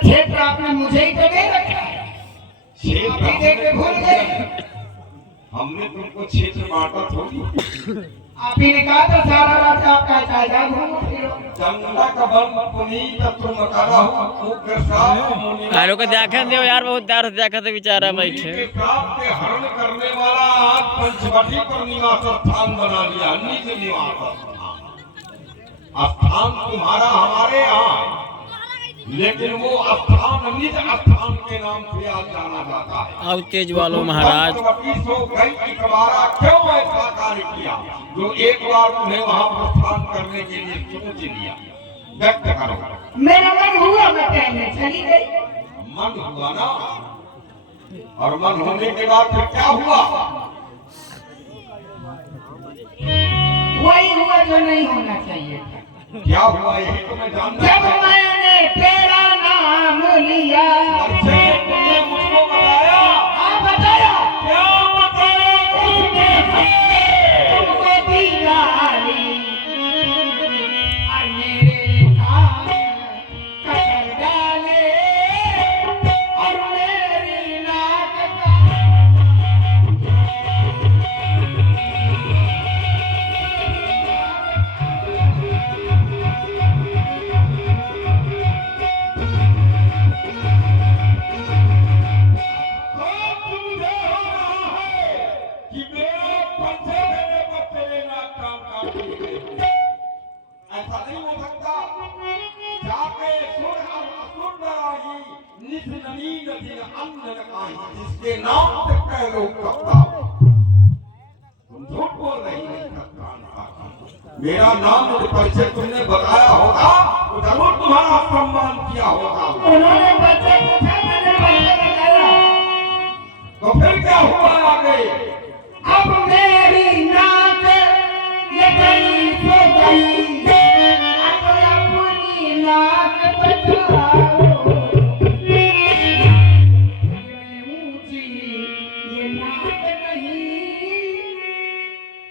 क्षेत्र आपने मुझे ही तो दे रखा है, क्षेत्र दे के भूल गए। हमने तुमको क्षेत्र बांटा थोड़ी। आप ही ने कहा था सारा रात आपका कायदा घूमो फिरो। चंदा का बल पुनीत तुम करा हो आलो को देखन दो यार, बहुत देर से देखा तो बेचारा बैठे। के प्राप्त के हरण करने वाला आज पंचवटी पर निवास स्थान बना लिया। निज निवास स्थान तुम्हारा हमारे यहाँ, लेकिन वो स्थान निज स्थान के नाम से आज जाना जाता है। अब तेज वालों महाराज सो गई कि तुम्हारा क्यों ऐसा कार्य किया जो एक बार तुम्हें वहाँ प्रस्थान करने के लिए सोच लिया। व्यक्त करो। मेरा मन हुआ, मैं कहने चली गई। मन हुआ ना, और मन होने के बाद फिर क्या हुआ? वही हुआ जो नहीं होना चाहिए था। क्या हुआ यही तो मैं जानता जब मैंने तेरा नाम लिया। तुमने मुझको बताया? हाँ बताया। क्या बताया? तुमको दी गाली और मेरे कान कतर डाले और मेरी नाक का जिसके नाम से कह लो कप्ता। तुम झूठ बोल रही नहीं। मेरा नाम और परिचय तुमने बताया होगा तो जरूर तुम्हारा सम्मान किया होगा। उन्होंने बच्चे पूछा, मैंने बच्चे बताया। तो फिर क्या हुआ आगे? अब मेरी नाक ये गई सो गई, अब अपनी नाक बचाओ। ऊंची ये नाक नहीं,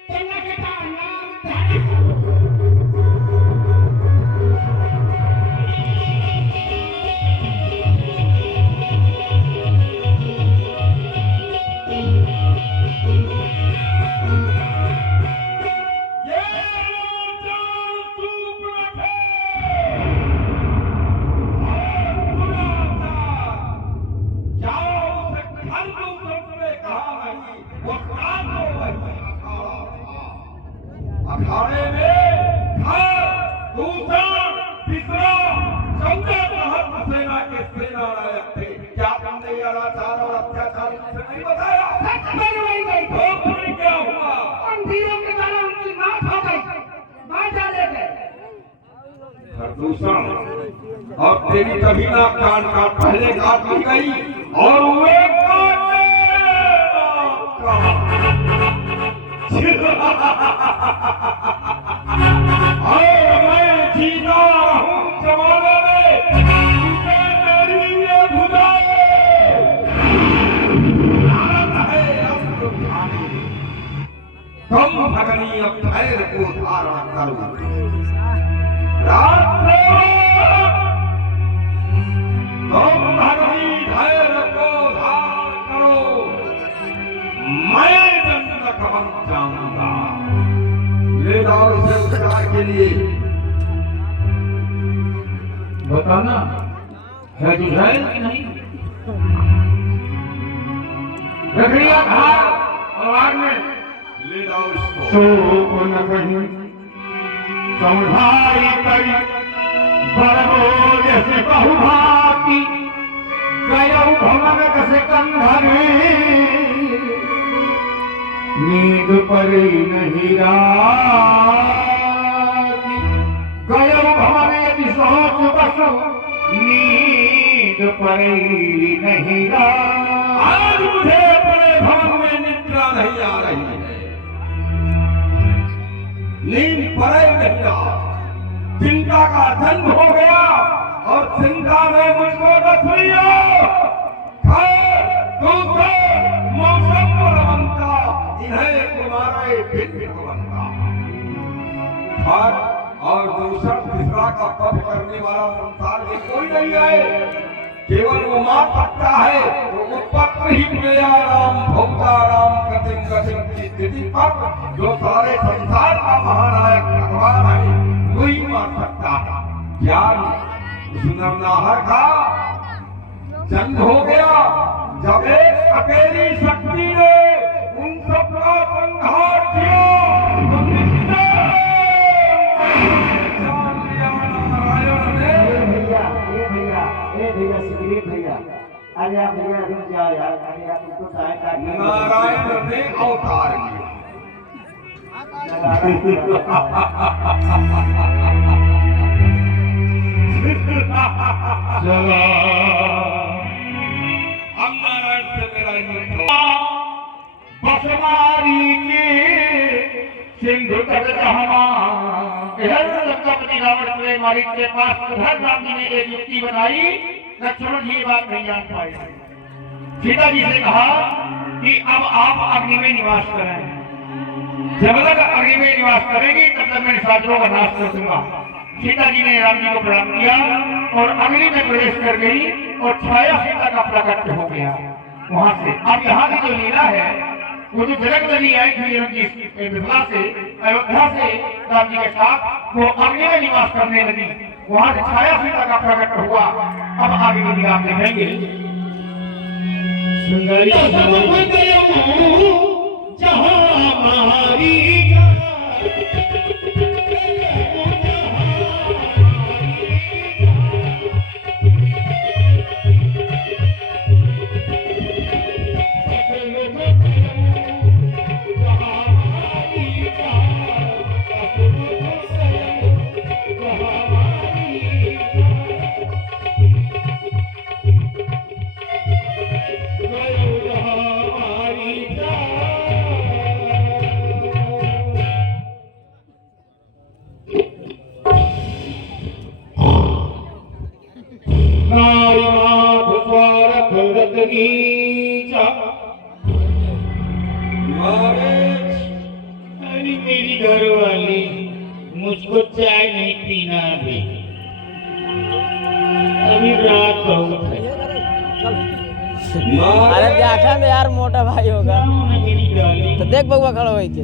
तिलक का नाम धड़क। अखाड़े में दूसरा तीसरा चौथा महत्व सेना के सेना नायक थे। क्या तुमने ये अनाचार और अत्याचार मुझे नहीं बताया? तो फिर क्या हुआ? वीरों के द्वारा उनकी मौत हो गई, मार डाले गए। प्रदूषण और तेरी कभी ना कान का पहले काट ली गई और वे और मैं जीता रहूं जमाने में तुझे मेरी ये भुजाएं तुम भगनी अब धैर्य को धारण करो। रात तुम भगनी धैर्य को धारण करो। मैं दंड कमन जाऊंगा। ले जाओ इसे उपचार के लिए। बताना है तुझे कि नहीं? रखड़िया घाट और में ले जाओ इसको। शोक न कहीं संहारी करी बरगो जैसे बहुभाती गयौ भवन कसे कंधरे नींद परी नहीं राती गयौ भवन यदि सोच बस नींद परी नहीं राती। आज मुझे अपने भवन में निद्रा नहीं आ रही है। नींद पड़े नहीं रहा। चिंता का जन्म हो गया और चिंता ने मुझको डस लिया। मौसम बनता इन्हें तुम्हारे भिन्न बनता और दूसरा तीसरा का पद करने वाला संसार में कोई नहीं है। केवल वो मार सकता है वो पत्र ही प्रियाराम भौताराम गतिम गतिम की स्थिति पर जो सारे संसार का महानायक भगवान है वही मार सकता है। ज्ञान सुनरनाहर का जन्म हो गया जब एक अकेली शक्ति ने उन सबका संहार किया। सुग्रीव भैया, अरे आप भैया रुक जाओ यार, अरे आप उनको नारायण ने अवतार लिया। चला हम नारायण से मेरा युद्ध बसवारी के सिंधु तट जहां रावण से मारी के पास उधर राम जी ने एक युक्ति बनाई। लक्ष्मण जी ये बात नहीं जान पाए। सीता जी से कहा कि अब आप अग्नि में निवास करें, जब तक अग्नि में निवास करेंगे तब तक मैं साधुओं का नाश कर दूंगा। सीता जी ने राम जी को प्रणाम किया और अग्नि में प्रवेश कर गई और छाया सीता का प्रकट हो गया वहां से। अब यहाँ की जो लीला है वो जो जनक नदी आई थी मिथिला से अयोध्या से राम जी के साथ वो अग्नि में निवास करने लगी, वहां से छाया सीता का प्रकट हुआ। अब आगे की लीला आप देखेंगे। सुंदरी अरे मेरी घर वाली मुझको चाय नहीं पीना अभी रात बहुत है। अरे देखा में यार मोटा भाई होगा मेरी डाली तो देख बउआ खड़ा होई के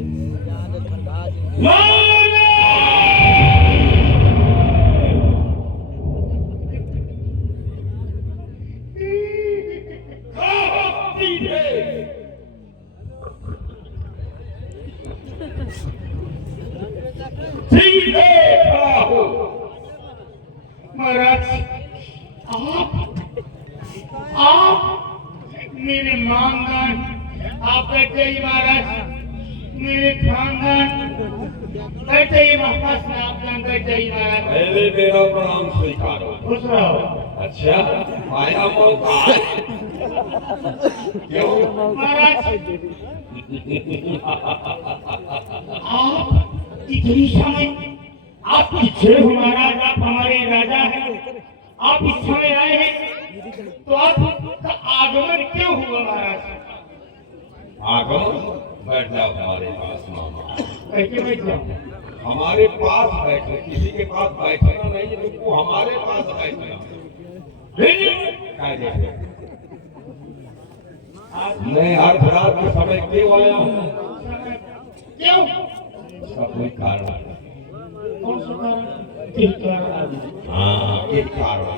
महाराज आप मेरे मानदान आप बैठे ही महाराज, मेरे खानदान बैठे ही महाराज, आपदान बैठे ही महाराज। पहले मेरा प्रणाम स्वीकारो। खुश रहो। अच्छा आया मौका क्यों महाराज आप इतनी समय आप पीछे हो महाराज, आप हमारे राजा हैं, आप इस समय आए हैं तो आपका आगमन क्यों हुआ महाराज? आगमन बैठ जाओ हमारे पास मामा। कैसे बैठ जाओ? हमारे पास बैठो, किसी के पास बैठना नहीं है, तुमको हमारे पास बैठना। मैं हर रात के समय क्यों आया हूँ? क्यों? इसका कोई कारण है। कौन सा कारण? हाँ एक कारण,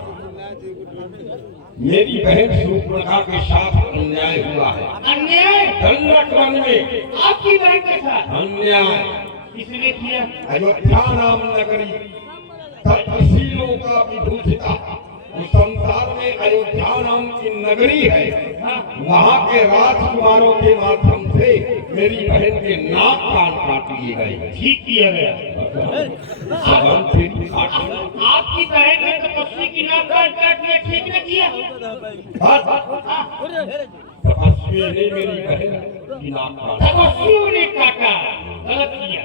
मेरी बहन शूर्पणखा के साथ अन्याय हुआ है। अन्याय? दंडक वन में आपकी बहन के साथ अन्याय किसने किया? अयोध्या नाम नगरी तत्शीलों का विभूषिता, उस संसार में अयोध्या नाम की नगरी है, वहाँ के राजकुमारों के माध्यम से मेरी बहन के नाक कान काट लिए गए। ठीक किया गया। आपकी बहन ने तपस्वी की नाक काट लिया, ठीक न किया? तपस्वी ने मेरी बहन की नाक काट, तपस्वियों ने काटा, गलत किया।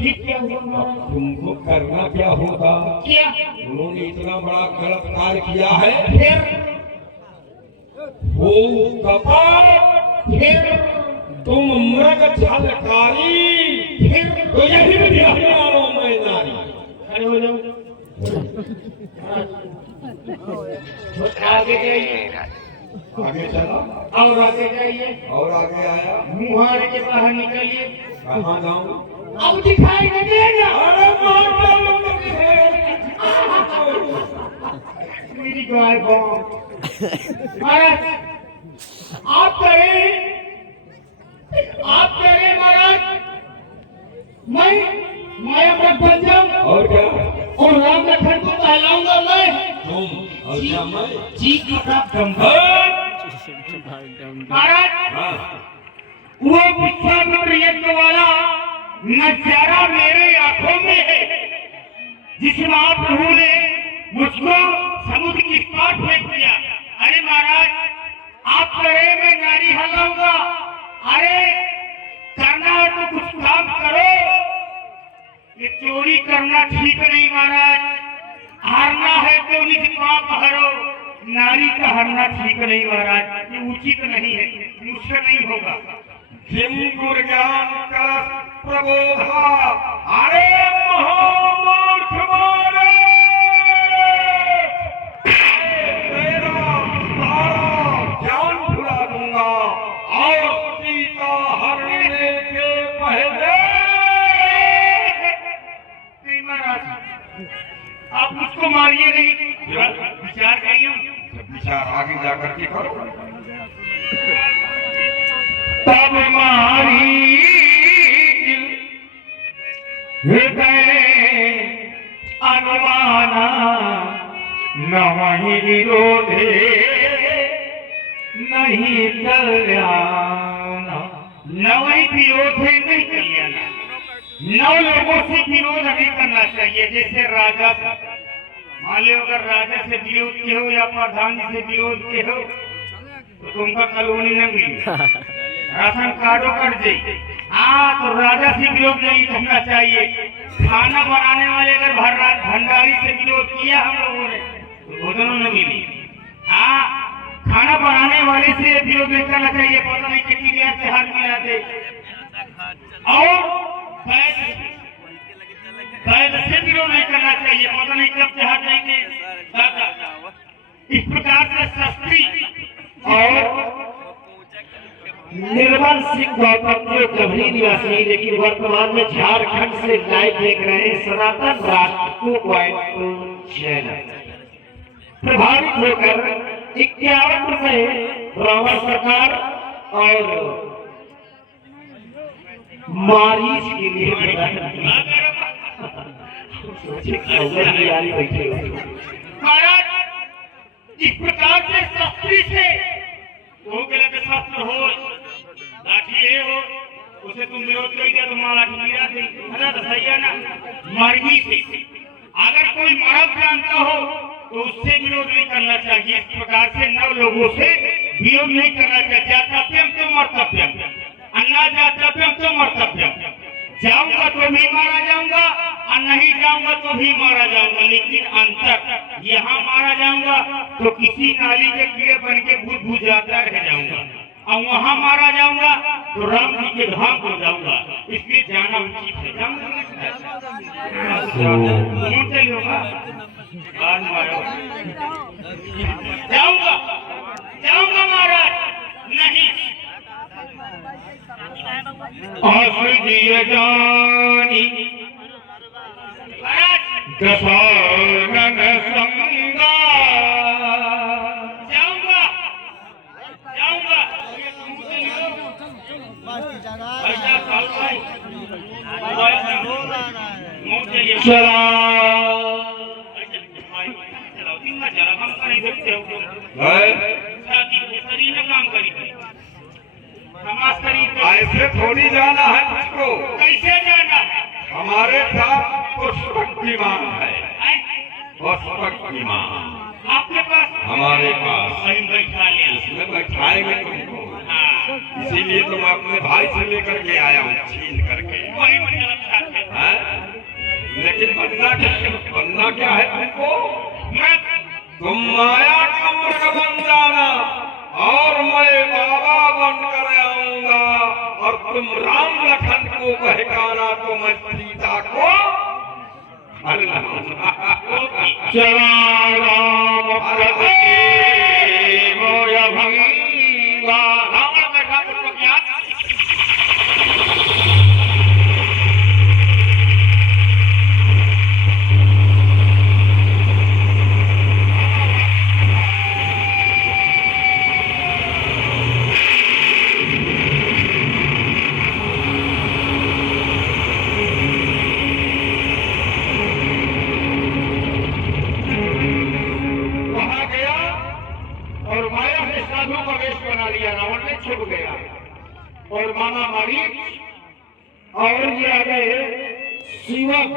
ठीक क्या हुआ? तुमको करना क्या होगा? क्या? उन्होंने इतना बड़ा गलत कार्य किया है, फिर वो कपाल, फिर तुम मृग छलकारी, फिर तो यही विधियारो मैं नारी। खड़े हो जाओ। आगे जाइए, आगे चला और आगे जाइए, और आगे आया। मुहारे के बाहर निकलिए। कहाँ जाऊँ? अब दिखाई न देगा। अरे मार डालो मुझे। मेरी गाय महाराज, आप करें महाराज, मैं अपना बन जाऊं और क्या? और राम लखन को कहलाऊंगा मैं। तुम और क्या मैं? जी की प्राप्त महाराज, हाँ। वो गुस्सा यज्ञ वाला नजारा मेरे आंखों में है, जिस महाप्रभु ने मुझको समुद्र की पार फेंक दिया। अरे महाराज, आप करे मैं नारी हलाऊंगा। अरे करना है तो कुछ काम करो। ये चोरी करना ठीक नहीं महाराज, हारना है तो निज पाप हरो। नारी का हारना ठीक नहीं महाराज, ये उचित नहीं है, मुझसे नहीं होगा। किम गुरज्ञान कर प्रबोधा, अरे महामूर्ख मोरे, तेरा सारा ज्ञान भुला दूंगा और सीता हरने के पहले। नहीं महाराज, आप मुझको मारिए नहीं, विचार करिए। विचार आगे जाकर के करो। तब मारी हृदय अनुमाना, न वहीं विरोधे नहीं कल्याण। न वहीं विरोधे नहीं कल्याण। 9 लोगों से विरोध नहीं करना चाहिए। जैसे राजा, मान लो अगर राजा से विरोध के हो या प्रधान जी से विरोध के हो तो तुमका कॉलोनी न मिली, राशन कार्डो कट जाए। हाँ, तो राजा से विरोध नहीं करना चाहिए। खाना बनाने वाले अगर भंडारी से विरोध किया हम लोगों ने तो भोजन न मिली। हाँ, खाना बनाने वाले से विरोध नहीं करना चाहिए, पता नहीं कितनी देर से हाथ मिला दे। और वैद से विरोध नहीं करना चाहिए, पता नहीं कब से हाथ जाएंगे। इस प्रकार से शास्त्री और निर्मल सिंह गौतम जो कभी निवासी, लेकिन वर्तमान में झारखंड से लाइव देख रहे हैं सनातन राष्ट्र चैनल, प्रभावित होकर 51 रुपए रावण सरकार और मारीच के लिए महाराज, इस प्रकार से शास्त्री से वो के शास्त्र हो लाठी हो, उसे तुम विरोध कर दिया तो माला गिरा दे, है ना? तो सही है ना? मर्गी से अगर कोई मर्द जानता हो तो उससे विरोध नहीं करना चाहिए। इस प्रकार से 9 लोगों से विरोध नहीं करना चाहिए। जातव्यम तो मर्तव्यम, अन्ना जातव्यम तो मर्तव्यम। जाऊंगा तो भी मारा जाऊंगा और नहीं जाऊंगा तो भी मारा जाऊंगा, लेकिन अंतर यहाँ मारा जाऊंगा तो किसी नाली के कीड़े बन के भूत जाता रह जाऊंगा, और वहाँ मारा जाऊंगा तो राम जी के धाम हो जाऊंगा। इसलिए जाना उचित है। जाऊंगा महाराज, नहीं दिए जानी दशानन संगा। जाऊंगा ऐसे थोड़ी जाना है मुझको। कैसे जाना है? हमारे साथ पुष्पक विमान है, पुष्पक विमान आपके पास, हमारे पास बैठा लिया, इसमें बैठाएंगे तुमको। इसीलिए तो मैं अपने भाई से लेकर के आया हूँ, छीन करके। वही मुझे लगता है। लेकिन बनना क्या है तुमको? तुम माया का मुर्ग बन जाना और मैं बाबा बन कर आऊंगा, और तुम राम लखन को बहकाना तो मैं सीता को चला राम मोय भंगा रावण बैठा पुष्पक याद रावण ने छुप गया और मामा मारीच और ये आ गए शिवक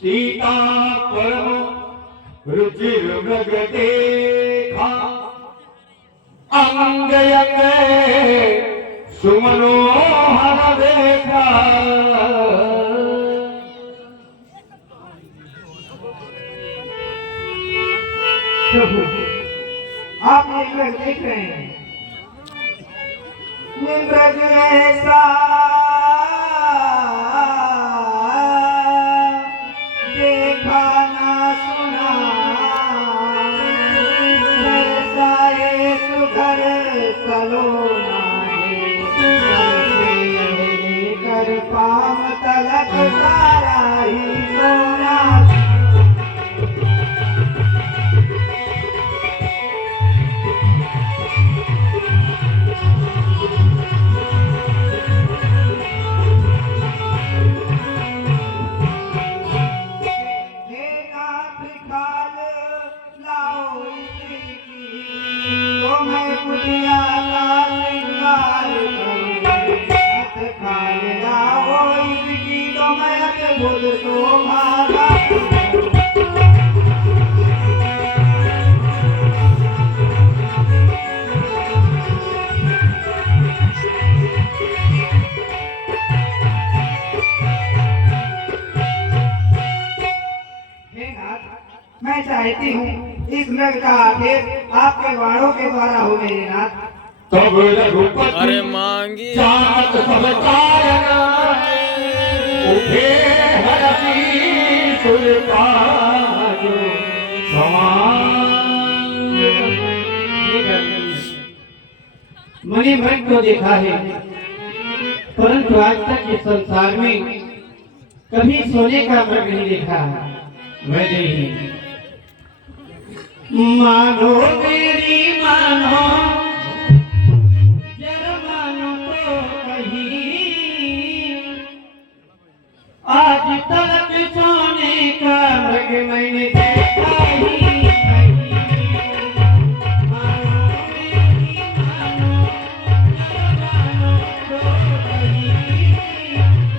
सीता परम रुचिर मृग देखा अंग सुमनोहर देखा प्रभु आप ये मृग देख रहे हैं मृग ऐसा देखा ना सुना ऐसा ये सुघर सलोना कर पाम तलक सारा ही सोना मैं चाहती हूँ इस मृग का आदेश आपके वाणों के द्वारा हो मेरे नाथ। तब रघुपति अरे मांगी जानत सब कारण उठे हरसी सुरताजो मैंने मृग को देखा है परंतु आज तक इस संसार में कभी सोने का मृग नहीं देखा। मैं नहीं मानो मेरी मानो जरा मानो तो कहीं आज तक सोने का मृग मैंने देखा ही नहीं। मानो मेरी मानो जरा मानो तो कहीं आज